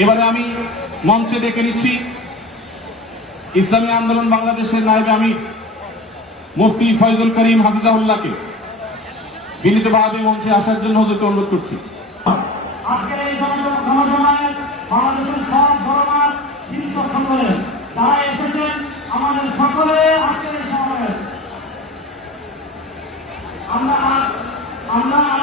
এবারে আমি মঞ্চে ডেকে নিচ্ছি ইসলামী আন্দোলন বাংলাদেশের নায়েবে আমির মুফতি ফয়জুল করিম হাফিজাহুল্লাহকে বিনীতভাবে মঞ্চে আসার জন্য হুজুরকে অনুরোধ করছি। আজকের এই জনসভায় বাংলাদেশের সব ধর্মার শীর্ষ সম্মেলন তারা এসেছেন আমাদের সকলে আজকের এই সমাবেশ আমরা আপনারা